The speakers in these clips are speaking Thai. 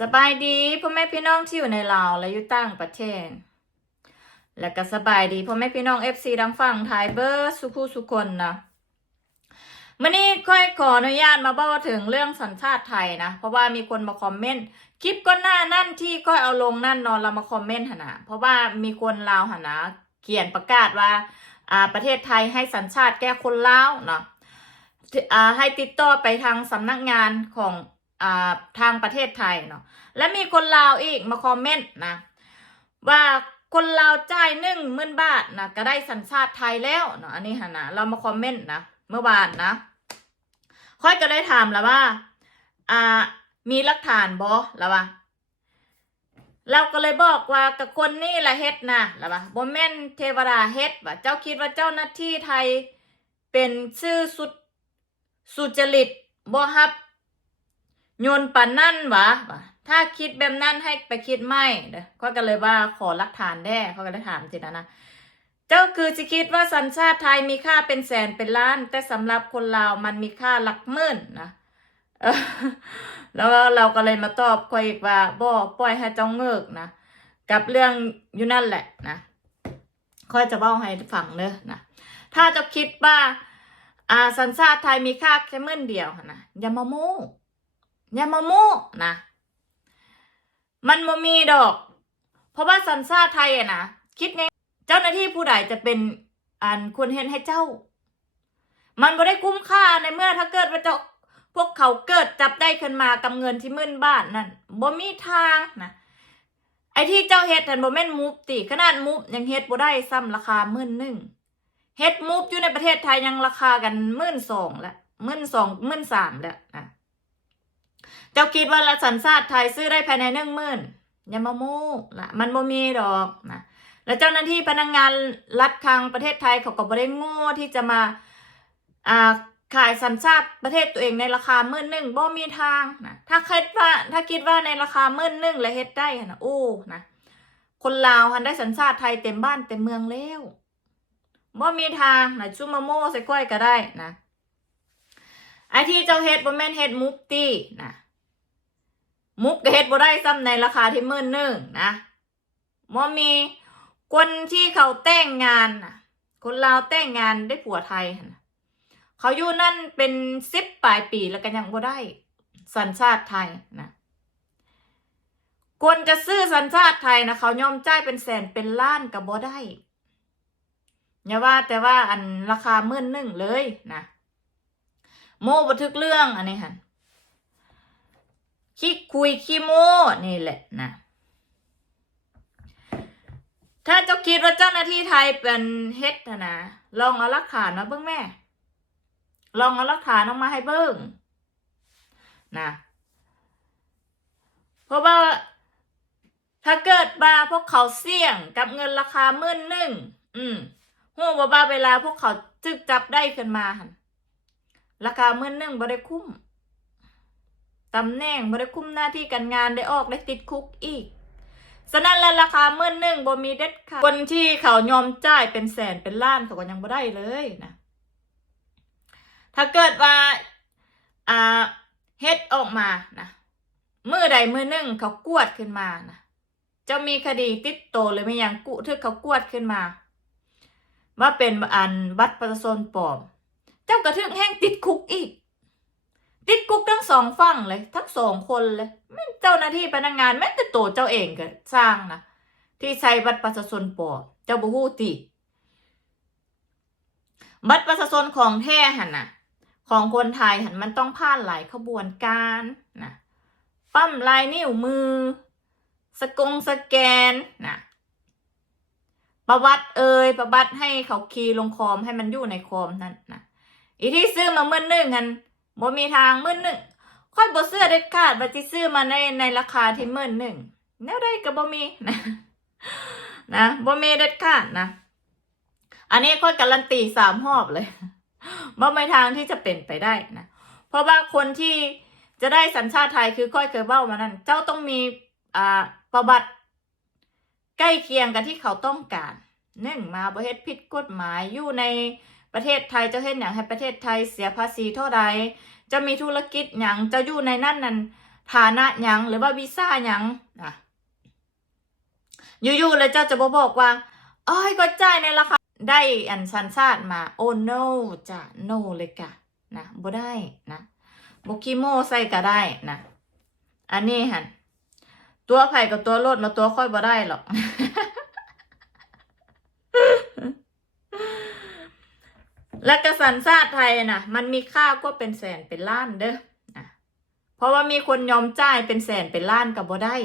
สบายดีพ่อแม่พี่น้องที่อยู่ในลาวและอยู่ต่างประเทศ และก็สบายดีพ่อแม่พี่น้องเอฟซีดังฝั่งไทยเบอร์สุขุสุคนนะมื่อนี้ค่อยขออนุญาตมาเบ้าถึงเรื่องสัญชาติไทยนะ เพราะว่ามีคนมาคอมเมนต์คลิปก็หน้านั่นที่ค่อยเอาลงนั่นนอนเรามาคอมเมนต์หนะเพราะว่ามีคนลาวหนนะเขียนประกาศว่าอ่าประเทศไทยให้สัญชาติแก่คนลาวเนาะอ่าให้ติดต่อไปทางสำนักงานของ ทางประเทศไทยเนาะและมีคนลาวอีกมาคอมเมนต์นะ ว่าคนลาวจ่ายหนึ่งหมื่นบาทนะก็ได้สัญชาติไทยแล้วเนาะอันนี้ฮะนะเรามาคอมเมนต์นะเมื่อวานนะค่อยก็ได้ถามแล้วว่า อ่า มีหลักฐานบอแล้วว่าเราก็เลยบอกว่ากับคนนี่ละเฮ็ดนะแล้วว่าบ่แม่นเทวดาเฮ็ดว่าเจ้าคิดว่าเจ้าหน้าที่ไทยเป็นชื่อสุดสุจริตบ่ฮับ โยนปันนั่นวะถ้าคิดแบบนั้นให้ไปคิดไม่เด้อก็ก็เลยว่าขอหลักฐานแน่เขาก็เลยถามสินะนะเจ้าคือจะคิดว่าสัญชาติไทยมีค่าเป็นแสนเป็นล้าน แต่สำหรับคนลาวมันมีค่าหลักหมื่นนะแล้วเราก็เลยมาตอบคอยอีกว่าบ่ปล่อยให้เจ้าเงิกนะกับเรื่องอยู่นั่นแหละนะค่อยจะเบ้าให้ฟังเด้อนะถ้าจะคิดว่าอ่าสัญชาติไทยมีค่าแค่หมื่นเดียวนะอย่ามาโม้ อย่ามาโม้นะ มันบ่มีดอก เพราะว่าสัญชาติไทยอะนะคิดไงเจ้าหน้าที่ผู้ใดจะเป็นอันควรเห็นให้เจ้า มันบ่ได้คุ้มค่าในเมื่อถ้าเกิดว่าเจ้าพวกเขาเกิดจับได้ขึ้นมากับเงินที่มื่นบ้าทนั่นบ่มีทางนะไอ้ที่เจ้าเฮ็ดนั่นบ่แม่นมุบติขนาดมุบยังเฮ็ดบ่ได้ซ้ำราคาหมื่นหนึ่งเฮ็ดมุบอยู่ในประเทศไทยยังราคากันหมื่นสองล้วหมื่นสองหมื่นสามล้วนะ เจ้าคิดว่าละสัญชาติไทยซื้อได้ภายในหนึ่งหมื่นยามาโม้ละมันบ่มีดอกนะแล้วเจ้าหน้าที่พนักงงานรัฐทางประเทศไทยเขาก็บ่ได้โง่ที่จะมาอ่าขายสัญชาติประเทศตัวเองในราคาหมื่นหนึ่งบ่มีทางนะถ้าคิดว่าถ้าคิดว่าในราคาหมื่นหนึ่งแล้วเฮ็ดได้ฮันะโอ้นะคนลาวหันได้สัญชาติไทยเต็มบ้านเต็มเมืองแล้วบ่มีทางนะชุมาโม่ใส่ก้อยก็ได้นะ ไอที่เจ้าเฮ็ดบ่แม่นเฮ็ดมุกตี้นะมุกก็เฮ็ดบ่ได้ซ้ำในราคาที่มื่นหนึ่งนะมอมีคนที่เขาแต่งงานนะคนลาวแต่งงานได้ผัวไทยนะเขาอยู่นั่นเป็นสิบปลายปีแล้วก็ยังบ่ได้ สัญชาติไทยนะคนจะซื้อสัญชาติไทยนะเขายอมจ่ายเป็นแสนเป็นล้านก็บ่ได้อย่าว่าแต่ว่าอันราคามื่นหนึ่งเลยนะ โม่บันทึกเรื่องอันนี้หันขี้คุยขี้โมนี่แหละนะถ้าเจ้าคิดว่าเจ้าหน้าที่ไทยเป็นเฮ็ดนะนะลองเอาลักฐานมาเบิ้งแม่ ลองเอาลักฐานออกมาให้เบิ้งนะเพราะว่าถ้าเกิดว่าพวกเขาเสี่ยงกับเงินราคาหมื่นหนึ่ง อืมหัวบ่บาเวลาพวกเขาจึกจับได้ขึ้นมาหัน ราคาหมื่นหนึ่งบ่ได้คุ้มตำแหน่งบ่ได้คุ้มหน้าที่การงานได้ออกได้ติดคุกอีกฉะนั้นแล้วราคาหมื่นหนึ่งบ่มีเด็ดขาดคนที่เขายอมจ่ายเป็นแสนเป็นล้านเขาก็ยังบ่ได้เลยนะถ้าเกิดว่าอ่าเฮ็ดออกมานะมือใดมือหนึ่งเขากวดขึ้นมานะจะมีคดีติดโตหรือไม่ยังกุทึกเขากวดขึ้นมา ว่าเป็นอันบัตรประชาชนปลอม เจ้ากระทึกแห้งติดคุกอีก ติดคุกทั้งสองฝั่งเลย ทั้งสองคนเลยแม่เจ้าหน้าที่พนักงานแม้แต่ตัวเจ้าเองก็สร้างนะที่ใช้บัตรประชาชนปลอเจ้าบูฮู้ติบัตรประชาชนของแท้หันนะของคนไทยหันมันต้องผ่านหลายขบวนการนะปั้มลายนิ้วมือ สกงสแกนนะประวัติเอ่ยประวัติให้เขาคีย์ลงคอมให้มันอยู่ในคอมนั่นนะ อีที่ซื้อมาเมื่อนึงกันบ่มีทางหมื่นหนึ่งค่อยบ่เสื้อเด็ดขาดบัดสิซื้อมาในในราคาที่หมื่นหนึ่งแนวใดก็บ่มีนะนะบ่มีเด็ดขาดนะอันนี้ค่อยการันตีสามหอบเลยบ่มีทางที่จะเป็นไปได้นะเพราะว่าคนที่จะได้สัญชาติไทยคือค่อยเคยเบ้ามานั่นเจ้าต้องมีอ่าประวัติใกล้เคียงกับที่เขาต้องการหนึ่งมาบ่เฮ็ดผิดกฎหมายอยู่ใน ประเทศไทยจะเห็นอย่างให้ประเทศไทยเสียภาษีเท่าใดจะมีธุรกิจอย่างจะอยู่ในนั่นนั้นฐานะหยังหรือว่าวีซ่าหยังนะอยู่ๆเลยเจ้าจะบบอกว่าเอ้ยก็จ่ายในราคาได้อันสันชาติมาโอ้ no จ้ะ no เลยกะนะบ่ได้นะบุคิโมใส่ก็ได้นะอันนี้หันตัวไผ่กับตัวรถมาตัวค่อยบ่ได้หรอก และกสันชาติไทยนะมันมีค่าก็เป็นแสนเป็นล้านเด้อนะเพราะว่ามีคนยอมจ่ายเป็นแสนเป็นล้านกับบ่ได้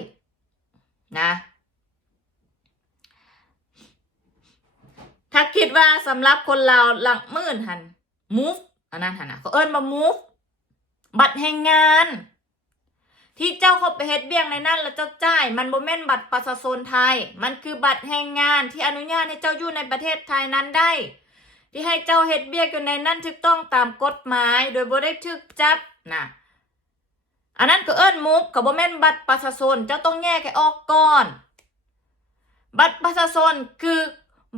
นะถ้าคิดว่าสำหรับคนเราหลักหมื่นหัน move อันนั้นหันนะเขาเอิ้นมา move บัตรแห่งงาน ที่เจ้าเข้าไปเฮ็ดเบี้ยงในนั้นแล้วเจ้าจ่าย มันบ่แม่นบัตรประชาชนไทย มันคือบัตรแห่งงานที่อนุญาตให้เจ้าอยู่ในประเทศไทยนั้นได้ ที่ให้เจ้าเฮ็ดเบี้ยอยู่ในนั้นถูกต้องตามกฎหมาย โดยบ่ได้ถูกจับนะอันนั้นก็เอิ้นมุกกับบ่แม่นบัตรประชาชนเจ้าต้องแยกให้ออกก่อน บัตรประชาชนคือ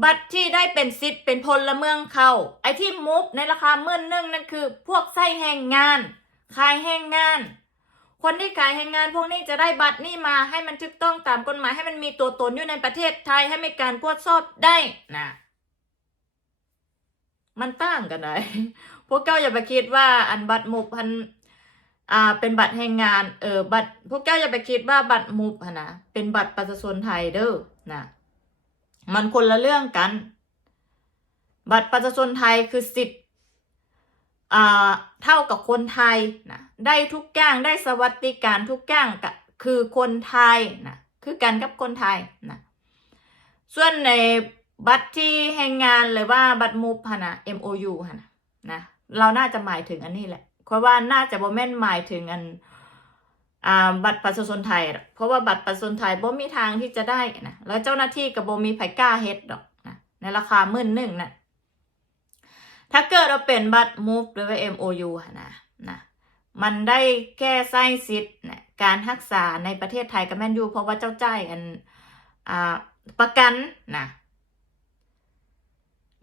บัตรที่ได้เป็นสิทธิ์เป็นพลเมืองเขาไอ้ที่มุกในราคาหมื่นนึงนั่นคือ พวกไส้แห่งงานขายแห่งงาน คนที่ขายแห่งงาน พวกนี้จะได้บัตรนี่มาให้มันถูกต้องตามกฎหมายให้มันมีตัวตนอยู่ในประเทศไทยให้มีการตรวจสอบได้นะ มันต่างกันเลยพวกเจ้าอย่าไปคิดว่าอันบัตรมุกพันอ่าเป็นบัตรแห่งงานเออบัตรพวกเจ้าอย่าไปคิดว่าบัตรมุกหั้นนะเป็นบัตรประชาชนไทยเด้อนะมันคนละเรื่องกัน บัตรประชาชนไทยคือสิทธิ์อ่าเท่ากับคนไทยนะได้ทุกอย่างได้สวัสดิการทุกอย่างกคือคนไทยนะคือกันกับคนไทยนะส่วนใน บัตรที่แรงงานหรือว่าบัตรมูฟฮะนะ MOU ฮะนะนะ เราน่าจะหมายถึงอันนี้แหละเพราะว่าน่าจะโบแม่นหมายถึงอันอ่าบัตรประชาชนไทย เพราะว่าบัตรประชาชนไทยบ่มีทางที่จะได้นะแล้วเจ้าหน้าที่กับโบมีไผกล้าเฮ็ดดอกนะในราคาหมื่นหนึ่งนะถ้าเกิดเราเป็นบัตร move หรือว่า MOU อะนะนะมันได้แค่ไส้สิทธิ์นะการรักษาในประเทศไทยกับแมนยูเพราะว่าเจ้าจ่ายอันอ่าประกันนะ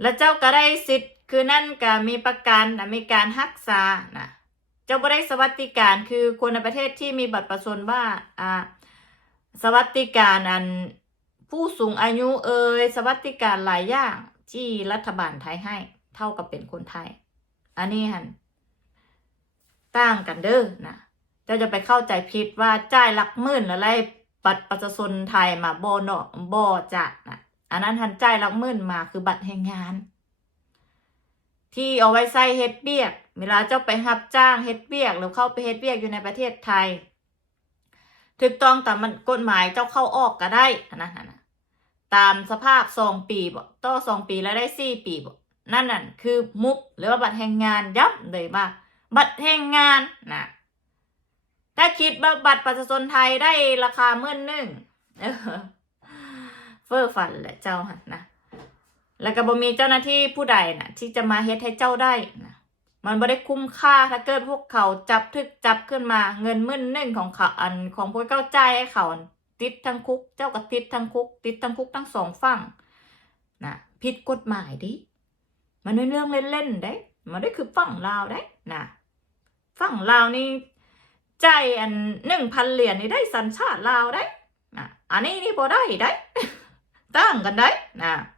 แล้วเจ้าก็ได้สิทธิ์คือนั่นก็มีประกันนะมีการรักษานะเจ้าก็ได้สวัสดิการคือคนในประเทศที่มีบัตรประชาชนว่าอ่าสวัสดิการอันผู้สูงอายุเอ่ยสวัสดิการหลายอย่างที่รัฐบาลไทยให้ เท่ากับเป็นคนไทย อันนี้หันต่างกันเด้อนะเจ้าจะไปเข้าใจผิดว่าจ่ายหลักหมื่นแล้วไล่บัตรประชาชนไทยมาบเนาะบอจัดนะ อันนั้นหันจ่ายหลักมื่นมาคือบัตรแรงงาน ที่เอาไว้ใส่เฮ็ดเบียก เวลาเจ้าไปรับจ้างเฮ็ดเบียก หรือเข้าไปเฮ็ดเบียกอยู่ในประเทศไทยถูกต้องตามมันกฎหมายเจ้าเข้าออกก็ได้อันนั้นนะนะ ตามสภาพสองปีบ่ต่อสองปีแล้วได้สี่ปีบ่นั่นน่ะคือมุกหรือว่าบัตรแรงงานย้ำเลยว่าบัตรแรงงานนะถ้าคิดว่าบัตรประชาชนไทยได้ราคาหมื่นหนึ่ง เฟอร์ฟันแหละเจ้าหันนะแล้วก็บ่มีเจ้าหน้าที่ผู้ใดนะที่จะมาเฮ็ดให้เจ้าได้นะมันบ่ได้คุ้มค่าถ้าเกิดพวกเขาจับทึกจับขึ้นมาเงินมื่นหนึ่งของเขาอันของพวกเจ้าใจให้เขาติดทั้งคุก เจ้าก็ติดทั้งคุก ติดทั้งคุกทั้งสองฝั่งนะผิดกฎหมายดิมันเป็นเรื่องเล่นๆได้มันได้คือฝั่งลาวได้นะฝั่งลาวนี่ใจอันหนึ่งพันเหรียญนี่ได้สัญชาติลาวได้นะอันนี้นี่พอได้ได้ ตั้งกันได้นะ